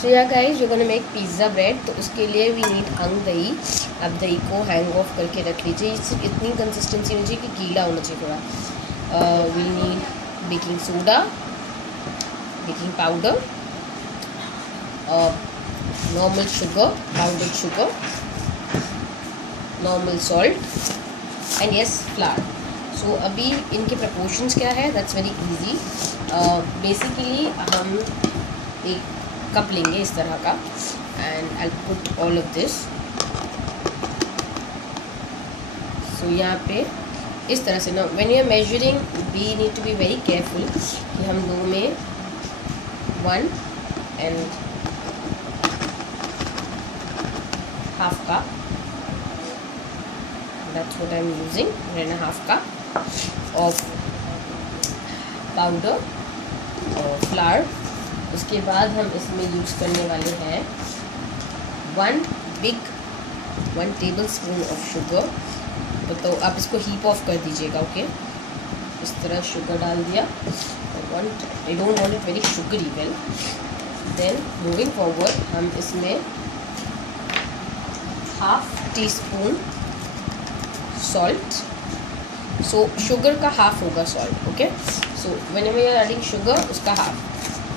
सो या guys you gonna make pizza bread. तो उसके लिए वी नीड हंग दही। आप दही को हैंग ऑफ करके रख लीजिए। सिर्फ इतनी कंसिस्टेंसी होनी चाहिए कि गीला होना चाहिए थोड़ा। We need baking soda, baking powder, normal sugar, powdered sugar, normal salt and yes flour. So अभी इनके प्रपोर्शंस क्या है, दैट्स वेरी इजी। बेसिकली हम एक कप लेंगे इस तरह का and I put all of this. So यहाँ पे इस तरह से ना when you are measuring we need to be very careful कि हम दो में 1 and half cup, that's what I'm using, 1.5 cup of powder और flour। उसके बाद हम इसमें यूज़ करने वाले हैं 1 tablespoon ऑफ शुगर। तो आप इसको हीप ऑफ कर दीजिएगा, ओके। इस तरह शुगर डाल दिया। I don't want it very sugary well. Then moving forward हम इसमें 1/2 टीस्पून सॉल्ट। सो शुगर का हाफ होगा salt, okay. So whenever you are adding sugar उसका half.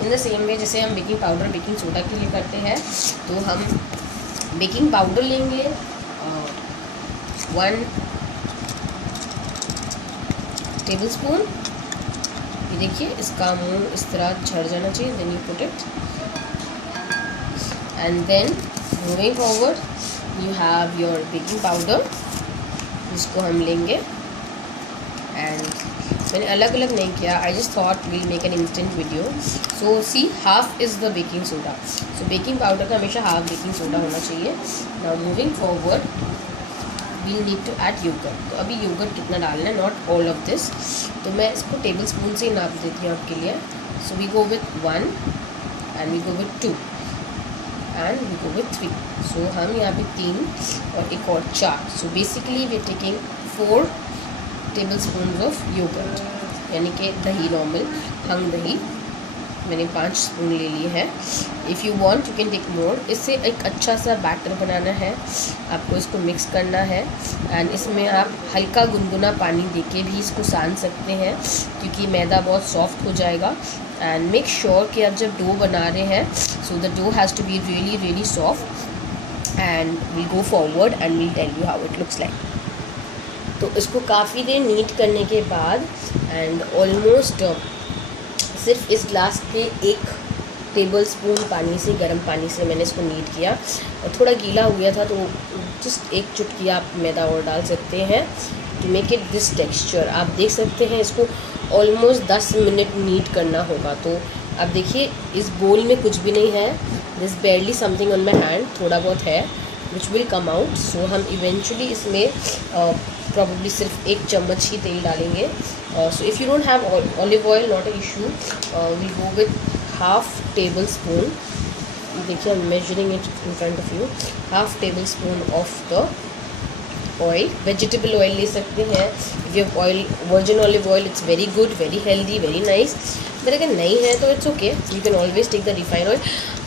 In the same way जैसे हम बेकिंग पाउडर बेकिंग सोडा के लिए करते हैं, तो हम बेकिंग पाउडर लेंगे 1 टेबलस्पून। ये देखिए इसका मुंह इस तरह झड़ जाना चाहिए। Then you put it and then moving forward you have your baking powder, जिसको हम लेंगे। एंड मैंने अलग अलग नहीं किया, I just thought will make an instant video. So see half is the baking soda. So baking powder का हमेशा हाफ बेकिंग सोडा होना चाहिए। Now moving forward we need to add yogurt. तो अभी योगर्ट कितना डालना है, नॉट ऑल ऑफ दिस। तो मैं इसको टेबल स्पून से ही नाप देती हूँ आपके लिए। So we go with 1 and we go with 2 and we go with 3। So हम यहाँ पे 3 और एक और 4। So basically we are taking 4 tablespoon of yogurt, यानी कि दही, नॉर्मल हंग दही मैंने 5 स्पून ले लिए हैं। If you want you can take more. इससे एक अच्छा सा बैटर बनाना है, आपको इसको मिक्स करना है। एंड इसमें आप हल्का गुनगुना पानी देके भी इसको सान सकते हैं, क्योंकि मैदा बहुत सॉफ्ट हो जाएगा। एंड मेक श्योर कि आप जब डो बना रहे हैं, so the dough has to be really really soft. And will go forward and will tell you how it looks like. तो इसको काफ़ी देर नीट करने के बाद एंड ऑलमोस्ट सिर्फ इस ग्लास के 1 टेबल स्पून पानी से, गर्म पानी से मैंने इसको नीट किया। और थोड़ा गीला हो गया था तो जस्ट 1 चुटकी आप मैदा और डाल सकते हैं to make it this texture. आप देख सकते हैं इसको ऑलमोस्ट 10 मिनट नीट करना होगा। तो आप देखिए इस बोल में कुछ भी नहीं है, this बेयरली something on my hand, थोड़ा बहुत है विच विल कम आउट। सो हम इवेंचुअली इसमें प्रॉब्ली सिर्फ 1 चम्मच ही तेल डालेंगे। So if you don't have olive oil, not a issue, we go with 1/2 tablespoon. देखिए I am measuring it in front of you. 1/2 tablespoon of the oil. Vegetable oil ले सकते हैं। If you have oil, virgin olive oil, it's very good, very healthy, very nice. But अगर नहीं है तो it's okay, you can always take the refined oil.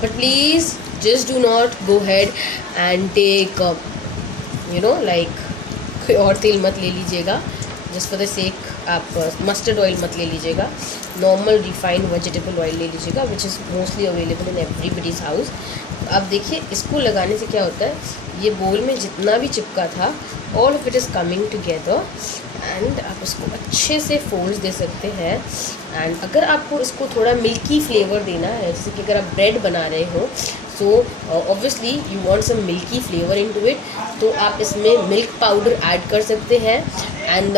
But please just do not go ahead and take like कोई और तेल मत ले लीजिएगा, जस्ट फॉर द सेक आप मस्टर्ड ऑयल मत ले लीजिएगा। नॉर्मल रिफाइंड वेजिटेबल ऑयल ले लीजिएगा, which is mostly available in everybody's house. तो आप देखिए इसको लगाने से क्या होता है, ये बोल में जितना भी चिपका था all of it is coming together and आप इसको अच्छे से फोल्ड दे सकते हैं। एंड अगर आपको इसको थोड़ा मिल्की फ्लेवर देना है, जैसे कि अगर आप ब्रेड बना रहे हो, so obviously you want some milky flavour into it, तो आप इसमें मिल्क पाउडर ऐड कर सकते हैं। एंड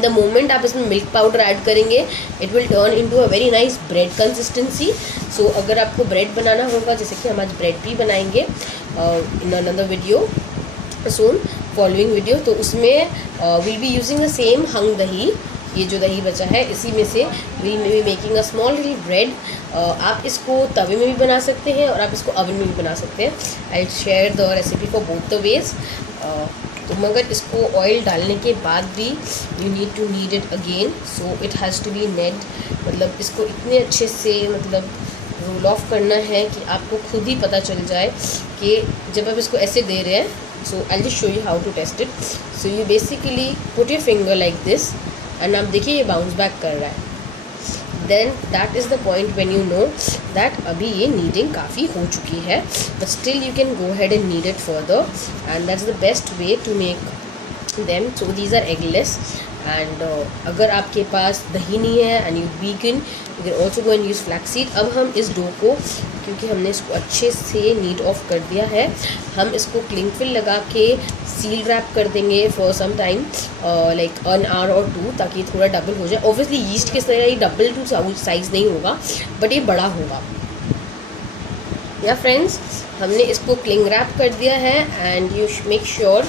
द मोमेंट आप इसमें मिल्क पाउडर ऐड करेंगे, it will turn into a very nice bread consistency. So अगर आपको ब्रेड बनाना होगा, जैसे कि हम आज ब्रेड भी बनाएंगे in another video soon, following video, तो उसमें will be using the same hung दही। ये जो दही बचा है इसी में से will be making a small little bread. आप इसको तवे में भी बना सकते हैं और आप इसको ओवन में भी बना सकते हैं। I share the recipe for both the ways. तो मगर इसको ऑयल डालने के बाद भी you need to knead it again, so it has to be neat. मतलब इसको इतने अच्छे से मतलब रोल ऑफ करना है कि आपको खुद ही पता चल जाए कि जब आप इसको ऐसे दे रहे हैं. So I just show you how to test it. So you basically put your finger like this and आप देखिए ये बाउंस बैक कर रहा है. Then that is the point when you know that अभी ये नीडिंग काफ़ी हो चुकी है, but still you can go head and knead it further, and that's the best way to make them. So these are eggless. And अगर आपके पास दही नहीं है and you vegan, you can also go and use flaxseed. अब हम इस dough को, क्योंकि हमने इसको अच्छे से नीड ऑफ कर दिया है, हम इसको क्लिंग फिल लगा के सील रैप कर देंगे for some time, like 1 hour और 2, ताकि थोड़ा डबल हो जाए. ऑब्वियसली यीस्ट के तरह ये डबल टू साइज़ नहीं होगा, बट ये बड़ा होगा. या फ्रेंड्स, हमने इसको क्लिंग रैप कर दिया है एंड यू मेक श्योर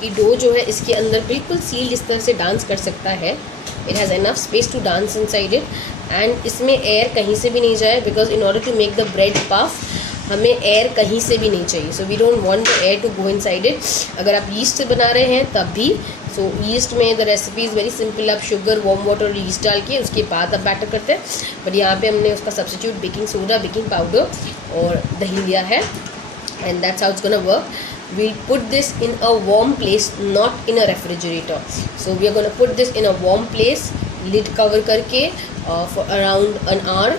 कि डो जो है इसके अंदर बिल्कुल सील इस तरह से डांस कर सकता है. It has enough space to dance inside it, and इसमें एयर कहीं से भी नहीं जाए, because in order to make the bread puff हमें एयर कहीं से भी नहीं चाहिए. So we don't want the air to go inside it. अगर आप यीस्ट से बना रहे हैं तब भी, सो यीस्ट में the recipe is very simple. आप शुगर, वार्म वाटर और यीस्ट डाल के उसके बाद आप बैटर करते हैं, बट यहाँ पे हमने उसका substitute baking soda, baking powder और दही लिया है, and that's how it's gonna work. We'll put this in a warm place, not in a refrigerator. So we are going to put this in a warm place, lid cover करके for around an hour.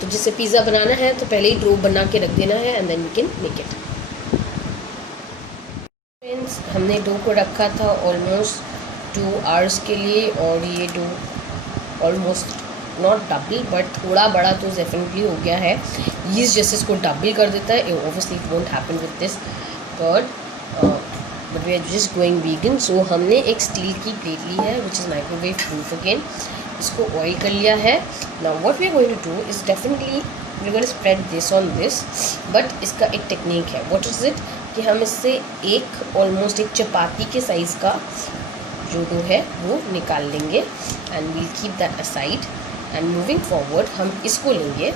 तो जिससे pizza बनाना है तो पहले ही dough बना के रख देना है, and then we can make it. Friends, हमने डो को रखा था ऑलमोस्ट 2 आवर्स के लिए, और ये dough almost not double but थोड़ा बड़ा तो डेफिनेटली हो गया है. यीस्ट जैसे इसको डबल कर देता है. Obviously it won't happen with this but we are just going vegan. So हमने एक स्टील की प्लेट ली है which is microwave proof again. इसको ऑयल कर लिया है. Now what we are going to do is definitely we are going to spread this on this, but इसका एक टेक्निक है. व्हाट इज़ इट कि हम इससे एक ऑलमोस्ट एक चपाती के साइज़ का जो डो है वो निकाल लेंगे, and we'll keep that aside. And moving forward हम इसको लेंगे,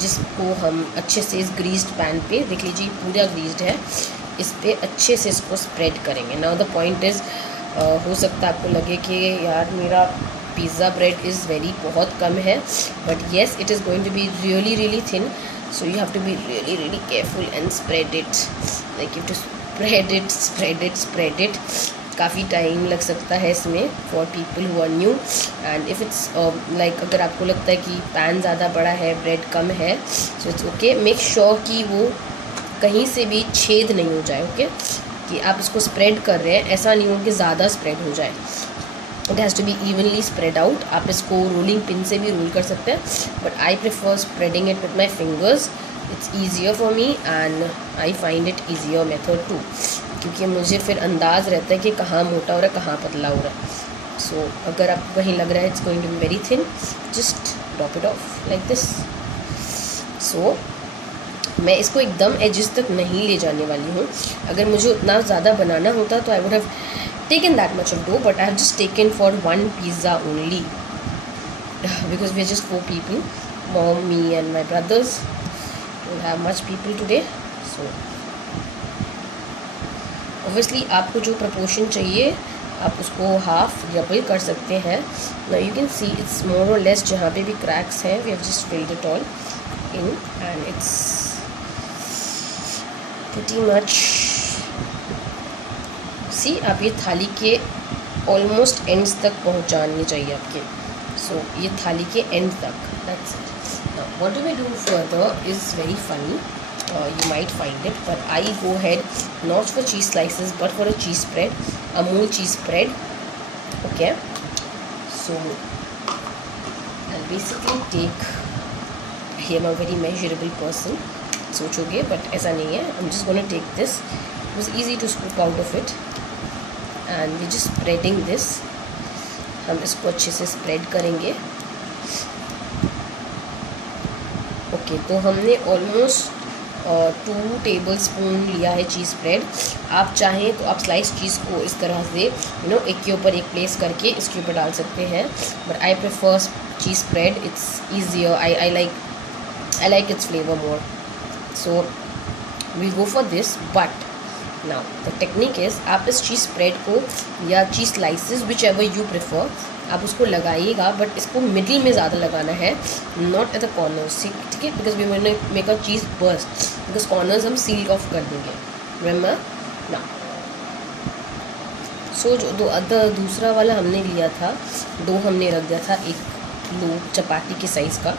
जिसको हम अच्छे से इस ग्रीस्ड पैन पे, देख लीजिए पूरा ग्रीस्ड है, इस पे अच्छे से इसको स्प्रेड करेंगे. नाउ द पॉइंट इज़, हो सकता है आपको लगे कि यार मेरा पिज़्ज़ा ब्रेड इज़ बहुत कम है, but yes it is going to be really really thin. So you have to be really really careful and spread it, like you to spread it. काफ़ी टाइम लग सकता है इसमें for people who are new, and if it's like अगर आपको लगता है कि पैन ज़्यादा बड़ा है, ब्रेड कम है, so it's okay. Make sure कि वो कहीं से भी छेद नहीं हो जाए. ओके, कि आप इसको स्प्रेड कर रहे हैं, ऐसा नहीं हो कि ज़्यादा स्प्रेड हो जाए. It has to be evenly spread out. आप इसको रोलिंग पिन से भी रोल कर सकते हैं, but I prefer spreading it with my fingers. It's easier for me and I find it easier method too, क्योंकि मुझे फिर अंदाज़ रहता है कि कहाँ मोटा हो रहा है, कहाँ पतला हो रहा है. सो अगर आपको कहीं लग रहा है it's going to be very thin, just drop it off like this. So मैं इसको एकदम एजेस तक नहीं ले जाने वाली हूँ. अगर मुझे उतना ज़्यादा बनाना होता तो I would have taken that much of dough, but I have just taken for 1 pizza only, because we are just 4 people, mom, me and my brothers. Don't have much people today. So obviously आपको जो proportion चाहिए आप उसको half double कर सकते हैं. Now you can see it's more or less, जहाँ पे भी क्रैक्स हैं we have just filled it all in, and it's pretty much. See आप ये थाली के ऑलमोस्ट एंड्स तक पहुँचानी चाहिए आपके. सो ये थाली के एंड तक. That's it. Now what do we do further is very funny. You might find it, but I go ahead not for cheese slices but for a cheese spread, Amul cheese spread. Okay, so I'll basically take, I am a very measurable person, सोचोगे, but ऐसा नहीं है. I'm just gonna take this. It was easy to scoop out of it, and we're just spreading this. हम इसको अच्छे से spread करेंगे. Okay, तो हमने ऑलमोस्ट 2 टेबलस्पून लिया है चीज़ स्प्रेड. आप चाहें तो आप स्लाइस चीज़ को इस तरह से एक के ऊपर एक प्लेस करके इसके ऊपर डाल सकते हैं, but I prefer cheese spread. It's easier. I like its flavour more. So we go for this. But now the technique is, आप इस चीज़ स्प्रेड को या cheese slices whichever you prefer, आप उसको लगाइएगा, बट इसको middle में ज़्यादा लगाना है, नॉट एट द कॉर्नर्स, ठीक है, बिकॉज वी मैंने make a cheese burst, because corners हम सील ऑफ कर देंगे, रिमेंबर ना। सो जो दूसरा वाला हमने लिया था, 2 हमने रख दिया था, एक लो चपाती के साइज़ का,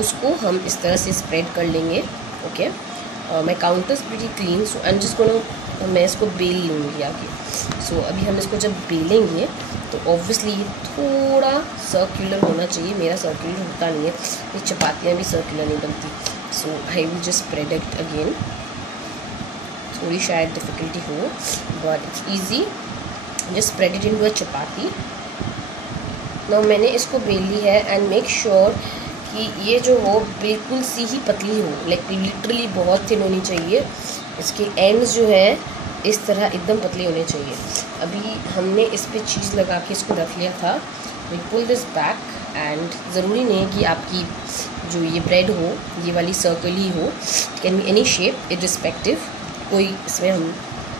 उसको हम इस तरह से स्प्रेड कर लेंगे। Okay, my counter is pretty clean, so I am just gonna, मैं इसको बेल लूँगी आगे। सो अभी हम इसको जब बेलेंगे तो ऑब्वियसली ये थोड़ा सर्कुलर होना चाहिए, मेरा सर्कुलर होता नहीं है, ये चपातियाँ भी सर्कुलर नहीं बनती। So I will just spread it again, थोड़ी शायद डिफ़िकल्टी हो, but it's easy, just spread it into a chapati. Now मैंने इसको बेल ली है, एंड मेक श्योर कि ये जो हो बिल्कुल सी ही पतली हो, लाइक लिटरली बहुत थिन होनी चाहिए, इसके एंड्स जो हैं इस तरह एकदम पतले होने चाहिए। अभी हमने इस पे चीज़ लगा के इसको रख लिया था, we pull this back, and ज़रूरी नहीं है कि आपकी जो ये ब्रेड हो ये वाली सर्कल ही हो, can be any shape irrespective, कोई इसमें हम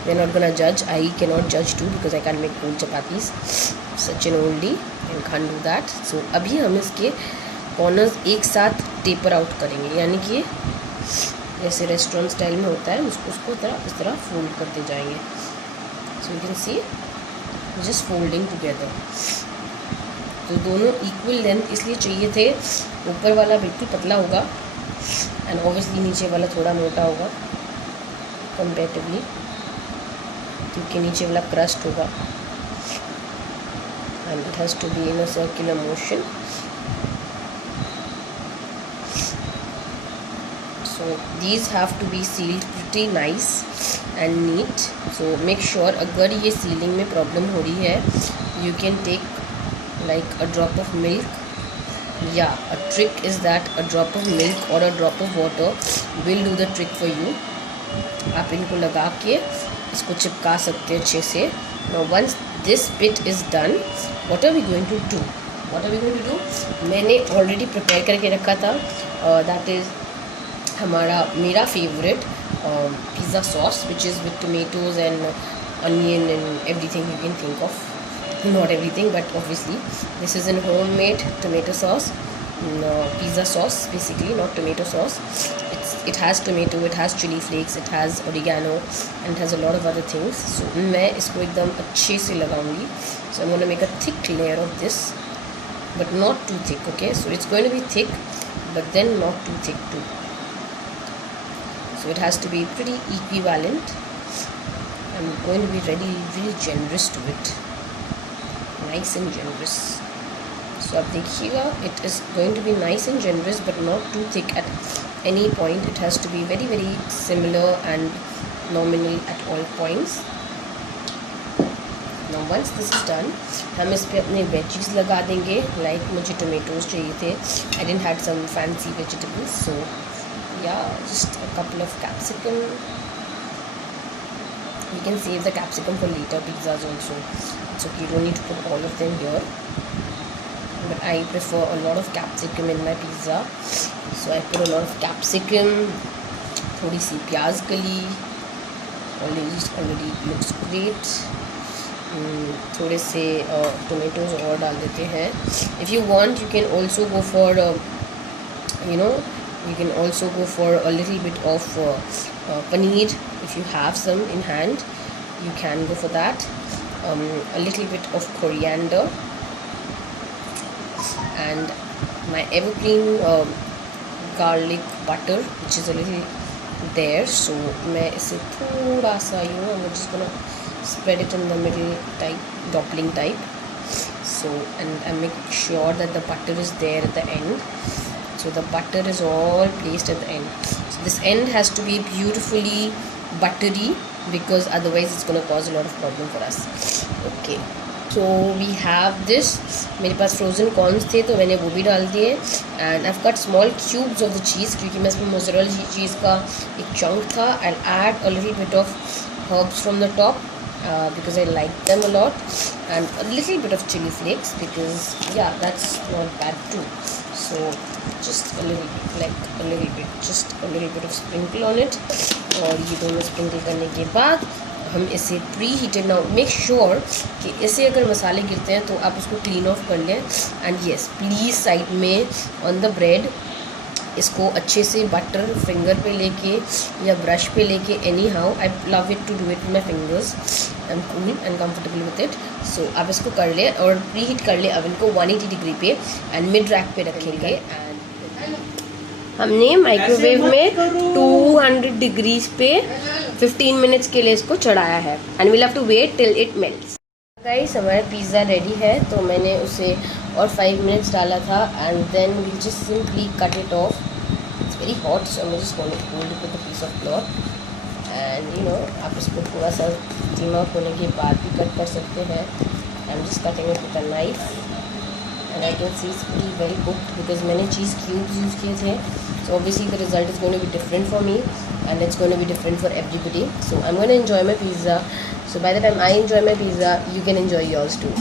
वी आर नॉट गोना जज, आई कैन नॉट जज to because I can make cold chapatis such an only and can do that. सो अभी हम इसके कॉर्नर्स एक साथ टेपर आउट करेंगे, यानी कि जैसे रेस्टोरेंट स्टाइल में होता है, उसको इस तरह फोल्ड करते जाएंगे। So you can C just folding together. तो दोनों इक्वल लेंथ इसलिए चाहिए थे, ऊपर वाला बिल्कुल पतला होगा एंड ऑब्वियसली नीचे वाला थोड़ा मोटा होगा कंपेरेटिवली, क्योंकि नीचे वाला क्रस्ट होगा, and it has to be in a circular motion. So these have to be sealed pretty nice and neat. So make sure अगर ये sealing में problem हो रही है, you can take like a drop of milk. Yeah, a trick is that a drop of milk or a drop of water will do the trick for you. आप इनको लगा के इसको चिपका सकते हैं अच्छे से। Now once this bit is done, what are we going to do? What are we going to do? मैंने already prepare करके रखा था, that is मेरा favourite pizza sauce, which is with tomatoes and onion and everything you can think of, not everything but obviously this is an home made tomato sauce, pizza sauce basically, not tomato sauce. it has tomato, it has chili flakes, it has oregano and it has a lot of other things. So मैं इसको एकदम अच्छे से लगाऊंगी. So I'm going to make a thick layer of this, but not too thick, okay? So it's going to be thick, but then not too thick too. So it has to be pretty equivalent. I'm going to be really generous to it, nice and generous. So अब देखिएगा, it is going to be nice and generous but not too thick at any point. It has to be very similar and nominal at all points. Now once this is done, हम इस पे अपने veggies लगा देंगे. Like मुझे tomatoes चाहिए थे, I didn't had some fancy vegetables, so yeah, just a couple of capsicum. You can save the capsicum for later pizzas also. It's okay, you don't need to put all of them here. But I prefer a lot of capsicum in my pizza, so I put a lot of capsicum. थोड़ी सी प्याज कली, already looks great. थोड़े से tomatoes और डाल देते हैं. If you want, you can also go for you can also go for a little bit of paneer. If you have some in hand, you can go for that. A little bit of coriander and my evergreen garlic butter, which is a little there. So मैं इसे थोड़ा सा I'm just gonna spread it in the middle type, doubling type. So and I make sure that the butter is there at the end. So the butter is all placed at the end. So this end has to be beautifully buttery, because otherwise it's going to cause a lot of problem for us. Okay, so we have this. मेरे पास frozen corns थे तो मैंने वो भी डाल दिए. And I've cut small cubes of the cheese, क्योंकि मैं इसमें mozzarella cheese का एक chunk था. I'll add a little bit of herbs from the top, because I like them a lot, and a little bit of chili flakes, because yeah, that's not bad too. So just a little bit, just a little bit of sprinkle on it. और ये दोनों sprinkle करने के बाद हम इसे pre heated now make sure कि इसे अगर मसाले गिरते हैं तो आप उसको क्लीन ऑफ कर लें। एंड येस प्लीज़ साइड में ऑन द ब्रेड इसको अच्छे से बटर फिंगर पे लेके या ब्रश पे लेके anyhow I love it to do it with my fingers. I am cool and comfortable with it. So आप इसको कर लें और प्री हीट कर लें अवन को 180 डिग्री पे एंड मिड रैक पे रखेंगे। हमने माइक्रोवेव में 200 डिग्रीज पे 15 मिनट्स के लिए इसको चढ़ाया है and we'll have to wait till it melts. Guys हमारा पिज़्ज़ा रेडी है, तो मैंने उसे और 5 मिनट्स डाला था and then we just simply cut it off. It's very hot so I just want to hold it with a piece of cloth and you know आप इसको थोड़ा सा स्टीम आउट होने के बाद भी कट कर सकते हैं। I am just cutting it with a knife and I can see it's pretty well cooked because मैंने cheese cubes use किए थे, so obviously the result is going to be different for me and it's going to be different for everybody. So I'm going to enjoy my pizza. So by the time I enjoy my pizza, you can enjoy yours too.